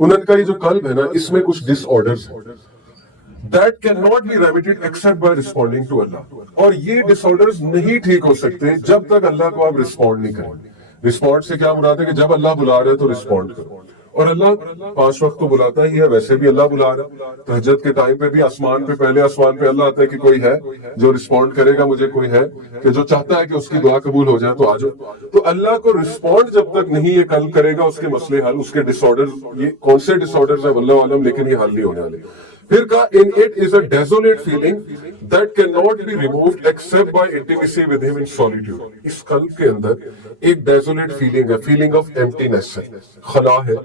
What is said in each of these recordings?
ان کا یہ جو قلب ہے نا، اس میں کچھ ڈس آرڈرز ہیں that cannot be remedied except by responding to Allah. اور یہ ڈس آرڈرز نہیں ٹھیک ہو سکتے جب تک اللہ کو آپ رسپونڈ نہیں کریں۔ رسپونڈ سے کیا مراد ہے کہ جب اللہ بلا رہا ہے تو رسپونڈ کرو، اور اللہ 5 وقت تو بلاتا ہی ہے، ویسے بھی اللہ بلا رہا ہے۔ تہجد کے ٹائم پہ بھی آسمان پہ، پہلے آسمان پہ اللہ آتا ہے کہ کوئی ہے جو رسپونڈ کرے گا مجھے، کوئی ہے کہ جو چاہتا ہے کہ اس کی دعا قبول ہو جائے تو آ جاؤ۔ تو اللہ کو رسپونڈ جب تک نہیں یہ کل کرے گا، اس کے مسئلے حل، اس کے ڈس آرڈرز، یہ کون سے ڈس آرڈرز ہیں واللہ عالم، لیکن یہ حل نہیں ہونے والے۔ پھر کہا in it is a desolate feeling that cannot be removed except by intimacy with him in solitude. اس قلب کے اندر ایک desolate feeling ہے، feeling of emptiness ہے، خلا ہے،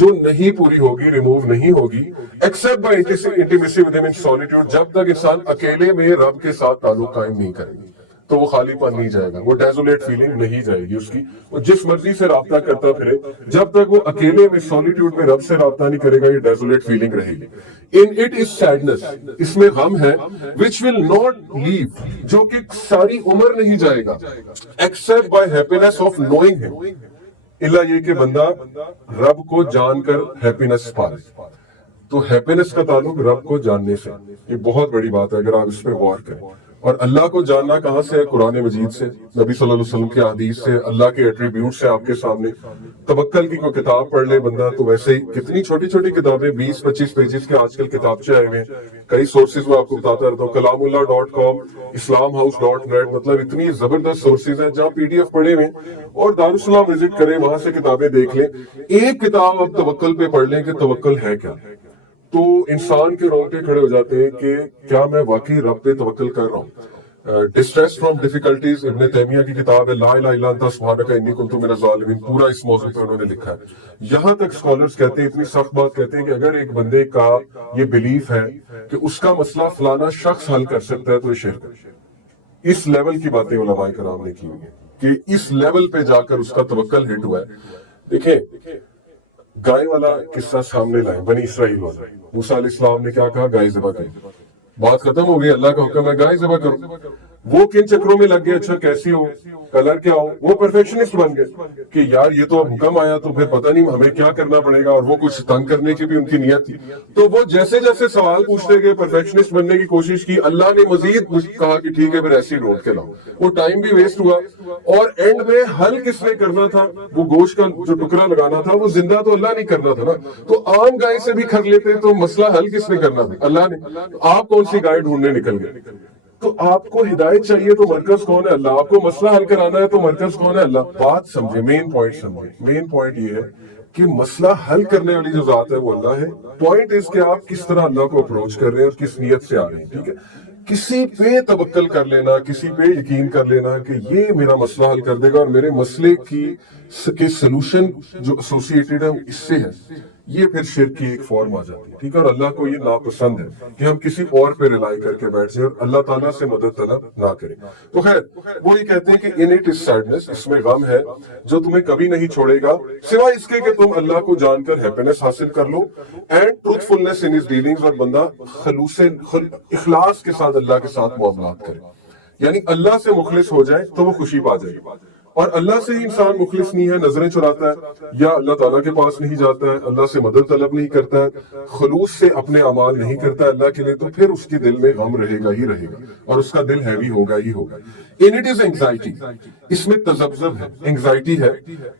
جو نہیں پوری ہوگی، ریموو نہیں ہوگی except by intimacy with him in solitude، جب تک انسان اکیلے میں رب کے ساتھ تعلق قائم نہیں کرے گی تو وہ خالی پن نہیں جائے گا، وہ ڈیزولیٹ فیلنگ نہیں جائے گی اس کی۔ وہ جس مرضی سے رابطہ کرتا پھرے، جب تک وہ اکیلے میں سولیٹیوڈ میں رب سے رابطہ نہیں کرے گا، یہ ڈیزولیٹ فیلنگ رہے گی۔ ان اٹ از سیڈنس، اس میں غم ہے، وچ ول ناٹ لیو، جو کہ ساری عمر نہیں جائے گا، except by happiness of knowing him, الا یہ کہ بندہ رب کو جان کر ہیپینس پائے۔ تو ہیپینس کا تعلق رب کو جاننے سے، یہ بہت بڑی بات ہے اگر آپ اس پہ غور کریں۔ اور اللہ کو جاننا کہاں سے ہے؟ قرآن مجید سے، نبی صلی اللہ علیہ وسلم کی حدیث سے، اللہ کے ایٹریبیوٹ سے آپ کے سامنے۔ توکل کی کوئی کتاب پڑھ لے بندہ تو ویسے ہی کتنی چھوٹی چھوٹی کتابیں، 20-25 پیجز کے آج کل کتابچے آئے ہوئے ہیں، کئی سورسز میں آپ کو بتاتا رہتا ہوں، کلام اللہ .com، islamhouse.net، مطلب اتنی زبردست سورسز ہیں جہاں PDF پڑھے ہوئے، اور دارالسلام وزٹ کریں، وہاں سے کتابیں دیکھ لیں۔ ایک کتاب آپ توکل پہ پڑھ لیں کہ توکل ہے کیا، تو انسان کے رونگٹے کھڑے ہو جاتے ہیں کہ کیا میں واقعی رب پہ توکل کر رہا ہوں۔ ڈسٹریس فرام ڈیفیکلٹیز، ابن تیمیہ کی کتاب ہے، لا الہ الا انت سبحانک انی کنت من الظالمین، پورا اس موضوع پہ انہوں نے لکھا ہے۔ یہاں تک اسکالرز کہتے ہیں، اتنی سخت بات کہتے ہیں کہ اگر ایک بندے کا یہ بلیف ہے کہ اس کا مسئلہ فلانا شخص حل کر سکتا ہے تو یہ شرک ہے۔ اس لیول کی باتیں علماء کرام نے کی ہوئی ہیں کہ اس لیول پہ جا کر اس کا توکل ہٹ ہوا ہے۔ دیکھیں، گائے والا قصہ سامنے لائیں، بنی اسرائیل والا، موسیٰ علیہ السلام نے کیا کہا؟ گائے ذبح کریں۔ بات ختم ہو گئی، اللہ کا حکم ہے گائے ذبح کرو۔ وہ کن چکروں میں لگ گئے، اچھا کیسی ہو، کلر کیا ہو، وہ پرفیکشنسٹ بن گئے کہ یار یہ تو اب حکم آیا تو پھر پتہ نہیں ہمیں کیا کرنا پڑے گا، اور وہ کچھ تنگ کرنے کی بھی ان کی نیت تھی۔ تو وہ جیسے جیسے سوال پوچھتے گئے، پرفیکشنسٹ بننے کی کوشش کی، اللہ نے مزید کہا کہ ٹھیک ہے پھر ایسے ہی لوٹ کے لاؤ۔ وہ ٹائم بھی ویسٹ ہوا، اور اینڈ میں حل کس نے کرنا تھا؟ وہ گوشت کا جو ٹکڑا لگانا تھا وہ زندہ تو اللہ نے کرنا تھا نا، تو عام گائے سے بھی کر لیتے تو مسئلہ حل کس نے کرنا تھا؟ اللہ نے۔ آپ کون سی گائے ڈھونڈنے نکل گئے؟ تو آپ کو ہدایت چاہیے تو مرکز کون ہے؟ اللہ۔ آپ کو مسئلہ حل کرانا ہے تو مرکز کون ہے؟ اللہ۔ بات سمجھے، مین پوائنٹ سمجھے۔ مین پوائنٹ یہ ہے کہ مسئلہ حل کرنے والی جو ذات ہے وہ اللہ ہے۔ پوائنٹ اس کہ آپ کس طرح اللہ کو اپروچ کر رہے ہیں اور کس نیت سے آ رہے ہیں، ٹھیک ہے؟ کسی پہ توکل کر لینا، کسی پہ یقین کر لینا کہ یہ میرا مسئلہ حل کر دے گا اور میرے مسئلے کی سلوشن جو ایسوسیٹڈ ہے وہ اس سے ہے، یہ پھر شرک کی ایک فارم آ جاتی ہے، ٹھیک ہے؟ اور اللہ کو یہ ناپسند ہے کہ ہم کسی اور پہ ریلائی کر کے بیٹھ جائیں اور اللہ تعالیٰ سے مدد طلب نہ کریں۔ تو خیر، وہ یہ کہتے ہیں کہ ان اٹ از سیڈنس، اس میں غم ہے جو تمہیں کبھی نہیں چھوڑے گا سوائے اس کے کہ تم اللہ کو جان کر ہیپینس حاصل کر لو، اینڈ ٹروتھفلنس ان ہز ڈیلنگز، اور بندہ اخلاص کے ساتھ اللہ کے ساتھ معاملات کرے، یعنی اللہ سے مخلص ہو جائے تو وہ خوشی پا جائے گا۔ اور اللہ سے ہی انسان مخلص نہیں ہے، نظریں چراتا ہے یا اللہ تعالیٰ کے پاس نہیں جاتا ہے، اللہ سے مدد طلب نہیں کرتا ہے، خلوص سے اپنے اعمال نہیں کرتا ہے اللہ کے لیے، تو پھر اس کے دل میں غم رہے گا ہی رہے گا، اور اس کا دل ہیوی ہوگا ہی ہوگا۔ ان اٹ از اینگزائٹی، اس میں تذبذب ہے، اینگزائٹی ہے،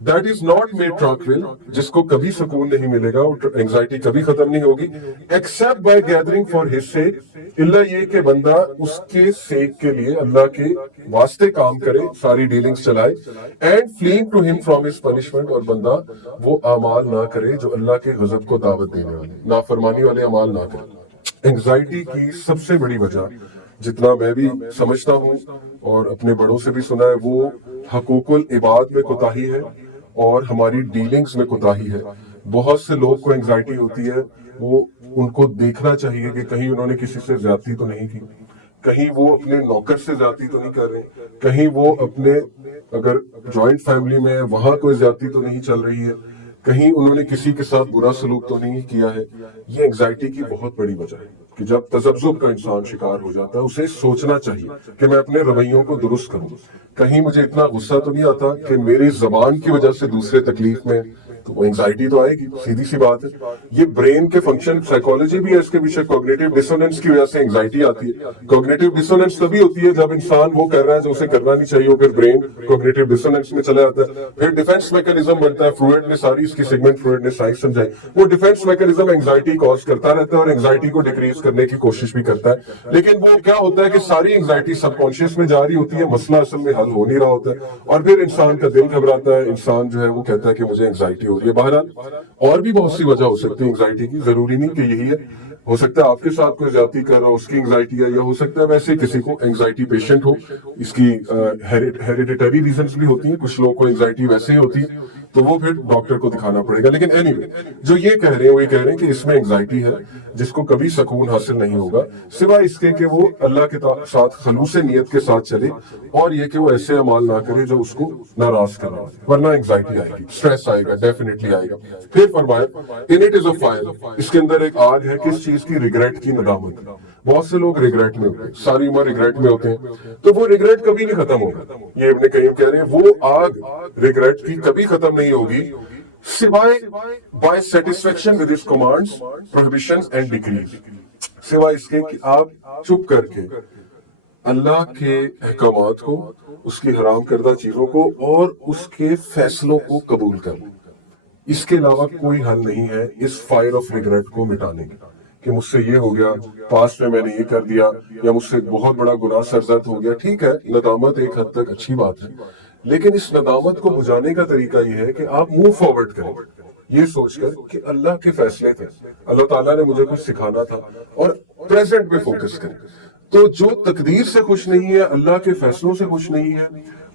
دیٹ از ناٹ میڈ ٹرانکوئل، جس کو کبھی سکون نہیں ملے گا، اینگزائٹی کبھی ختم نہیں ہوگی، except by gathering for his sake, اللہ یہ کہ بندہ اس کے سیک کے لیے اللہ کے واسطے کام کرے، ساری ڈیلنگز چلائے، اینڈ فلینگ ٹو ہم فرام ہز پنشمنٹ، اور بندہ وہ اعمال نہ کرے جو اللہ کے غضب کو دعوت دینے والے، نافرمانی والے اعمال نہ کرے۔ اینگزائٹی کی سب سے بڑی وجہ، جتنا میں بھی سمجھتا ہوں اور اپنے بڑوں سے بھی سنا ہے، وہ حقوق العباد میں کوتاہی ہے اور ہماری ڈیلنگز میں کوتاہی ہے۔ بہت سے لوگ کو اینگزائٹی ہوتی ہے، وہ ان کو دیکھنا چاہیے کہ کہیں انہوں نے کسی سے زیادتی تو نہیں کی، کہیں وہ اپنے نوکر سے زیادتی تو نہیں کر رہے، کہیں وہ اپنے اگر جوائنٹ فیملی میں ہے وہاں کوئی زیادتی تو نہیں چل رہی ہے، کہیں انہوں نے کسی کے ساتھ برا سلوک تو نہیں کیا ہے۔ یہ اینگزائٹی کی بہت بڑی وجہ ہے کہ جب تذبذب کا انسان شکار ہو جاتا ہے، اسے سوچنا چاہیے کہ میں اپنے رویوں کو درست کروں، کہیں مجھے اتنا غصہ تو نہیں آتا کہ میری زبان کی وجہ سے دوسرے تکلیف میں، تو تو وہ انگزائٹی تو آئے گی، سیدھی سی بات ہے. یہ برین کے فنکشن، سائیکالوجی بھی ہے اس کے پیچھے. کوگنیٹو ڈسوننس کی وجہ سے انگزائٹی آتی ہے. کوگنیٹو ڈسوننس تبھی ہوتی ہے جب انسان وہ کر رہا ہے جو اسے کرنا نہیں چاہیے، پھر برین کوگنیٹو ڈسوننس میں چلا جاتا ہے. پھر ڈیفنس میکانزم بنتا ہے. فروئڈ نے ساری اس کی سیگمنٹ فروئڈ نے سائنس سمجھائی. وہ ڈیفنس میکانزم انگزائٹی کاز کرتا رہتا ہے اور انگزائٹی کو ڈیکریز کرنے کی کوشش بھی کرتا ہے. لیکن وہ کیا ہوتا ہے کہ ساری انگزائٹی سب کانشیس میں جاری ہوتی ہے، مسئلہ اصل میں حل ہو نہیں رہا ہوتا ہے، اور پھر انسان کا دل گھبراتا ہے. انسان جو ہے وہ کہتا ہے کہ مجھے انگزائٹی ہو رہی ہے. بہرحال اور بھی بہت سی وجہ ہو سکتی ہے انگزائٹی کی، ضروری نہیں کہ یہی ہے. ہو سکتا ہے آپ کے ساتھ کوئی زیادتی کر رہا ہو، اس کی انگزائٹی ہے، یا ہو سکتا ہے ویسے کسی کو انگزائٹی پیشنٹ ہو. اس کی ہیریڈیٹری ریزنز بھی ہوتی ہیں، کچھ لوگوں کو انگزائٹی ویسے ہی ہوتی ہے تو وہ پھر ڈاکٹر کو دکھانا پڑے گا. لیکن اینی وے جو یہ کہہ رہے ہیں وہ یہ کہہ رہے ہیں کہ اس میں انگزائٹی ہے جس کو کبھی سکون حاصل نہیں ہوگا سوائے اس کے کہ وہ اللہ کے ساتھ خلوص نیت کے ساتھ چلے، اور یہ کہ وہ ایسے اعمال نہ کرے جو اس کو ناراض کرے، ورنہ انگزائٹی آئے گی، اسٹریس آئے گا، ڈیفینیٹلی آئے گا. پھر فرمایا in it is a fire, اس کے اندر ایک آگ ہے. کس چیز کی؟ ریگریٹ کی، ندامت. بہت سے لوگ ریگریٹ میں ہوتے ہیں، ساری عمر ریگریٹ میں ہوتے ہیں، تو وہ ریگریٹ کبھی نہیں ختم ہوگا. یہ ابن قیم کہہ رہے ہیں وہ آگ ریگریٹ کی کبھی ختم نہیں ہوگی سوائے by satisfaction with his commands, prohibitions and decrease, سوائے اس کے کہ آپ چپ کر کے اللہ کے احکامات کو، اس کی حرام کردہ چیزوں کو اور اس کے فیصلوں کو قبول کر لیں. اس کے علاوہ کوئی حل نہیں ہے اس فائر آف ریگریٹ کو مٹانے کا کہ مجھ سے یہ ہو گیا، پاسٹ میں نے یہ کر دیا، یا مجھ سے بہت بڑا گناہ سرزد ہو گیا. ٹھیک ہے، ندامت ایک حد تک اچھی بات ہے، لیکن اس ندامت کو بجانے کا طریقہ یہ ہے کہ آپ موو فارورڈ کریں، یہ سوچ کر کہ اللہ کے فیصلے تھے، اللہ تعالیٰ نے مجھے کچھ سکھانا تھا، اور پریزنٹ پہ فوکس کریں. تو جو تقدیر سے خوش نہیں ہے، اللہ کے فیصلوں سے خوش نہیں ہے،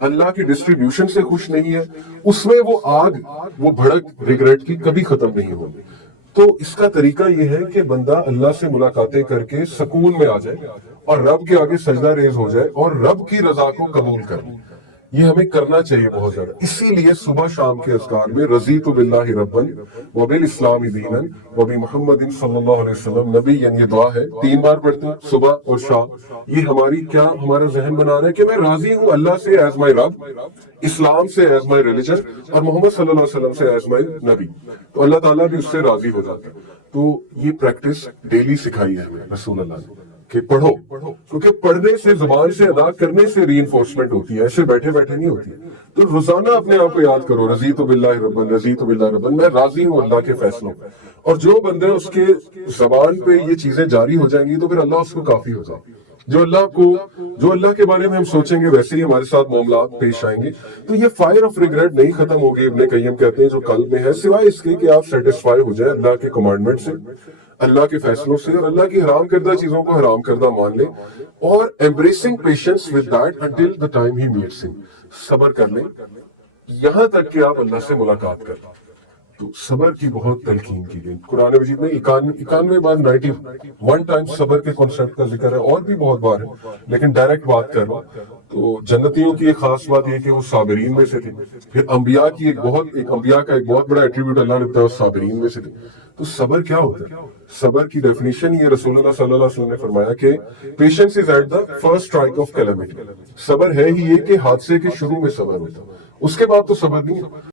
اللہ کی ڈسٹریبیوشن سے خوش نہیں ہے، اس میں وہ آگ، وہ بھڑک ریگریٹ کی کبھی ختم نہیں ہوگی. تو اس کا طریقہ یہ ہے کہ بندہ اللہ سے ملاقاتیں کر کے سکون میں آ جائے اور رب کے آگے سجدہ ریز ہو جائے اور رب کی رضا کو قبول کر لے. یہ ہمیں کرنا چاہیے بہت زیادہ. اسی لیے صبح شام کے اذکار میں رضیت باللہ ربًا وبالاسلام دینا وبمحمد صلی اللہ علیہ وسلم نبی، یعنی یہ دعا ہے 3 بار پڑھتے ہیں صبح اور شام. یہ ہماری کیا ہمارا ذہن بنا رہا ہے کہ میں راضی ہوں اللہ سے ایز مائی رب، اسلام سے ایز مائی ریلیجن، اور محمد صلی اللہ علیہ وسلم سے ایز مائی نبی. تو اللہ تعالیٰ بھی اس سے راضی ہو جاتا ہے. تو یہ پریکٹس ڈیلی سکھائی ہے ہمیں رسول اللہ نے کہ پڑھو، کیونکہ پڑھنے سے، زبان سے ادا کرنے سے ری انفورسمنٹ ہوتی ہے، ایسے بیٹھے بیٹھے نہیں ہوتی. تو روزانہ اپنے آپ کو یاد کرو، رضیت باللہ ربًا، رضیت باللہ ربًا، میں راضی ہوں اللہ کے فیصلوں. اور جو بندے اس کے زبان پہ یہ چیزیں جاری ہو جائیں گی تو پھر اللہ اس کو کافی ہو جائے. جو اللہ کے بارے میں ہم سوچیں گے ویسے ہی ہمارے ساتھ معاملات پیش آئیں گے. تو یہ فائر آف ریگریٹ نہیں ختم ہوگی، ابن قیم کہتے ہیں، جو قلب میں ہے، سوائے اس کے کہ آپ سیٹسفائی ہو جائیں اللہ کے کمانڈمنٹ سے، اللہ کے فیصلوں سے، اور اللہ کی حرام کردہ چیزوں کو حرام کردہ مان لیں، اور embracing patience with that until the time he meets him. صبر کر لیں یہاں تک کہ آپ اللہ سے ملاقات کر لیں. تو صبر کی بہت تلقین کی گئی قرآن مجید میں. 91 بار 91 ٹائم صبر کے کنسپٹ کا ذکر ہے، اور بھی بہت بار ہے، لیکن ڈائریکٹ بات کر رہا ہوں. تو جنتیوں کی ایک خاص بات یہ کہ وہ صابرین میں سے تھے. پھر انبیاء کی انبیاء کا ایک بہت بڑا ایٹریبیوٹ اللہ نے بتایا، صابرین میں سے تھے. تو صبر کیا ہوتا ہے؟ صبر کی ڈیفینیشن یہ رسول اللہ صلی اللہ علیہ وسلم نے فرمایا کہ patience is at the first strike of calamity. صبر ہے ہی یہ کہ حادثے کے شروع میں صبر ہوتا ہے، اس کے بعد تو صبر نہیں ہے.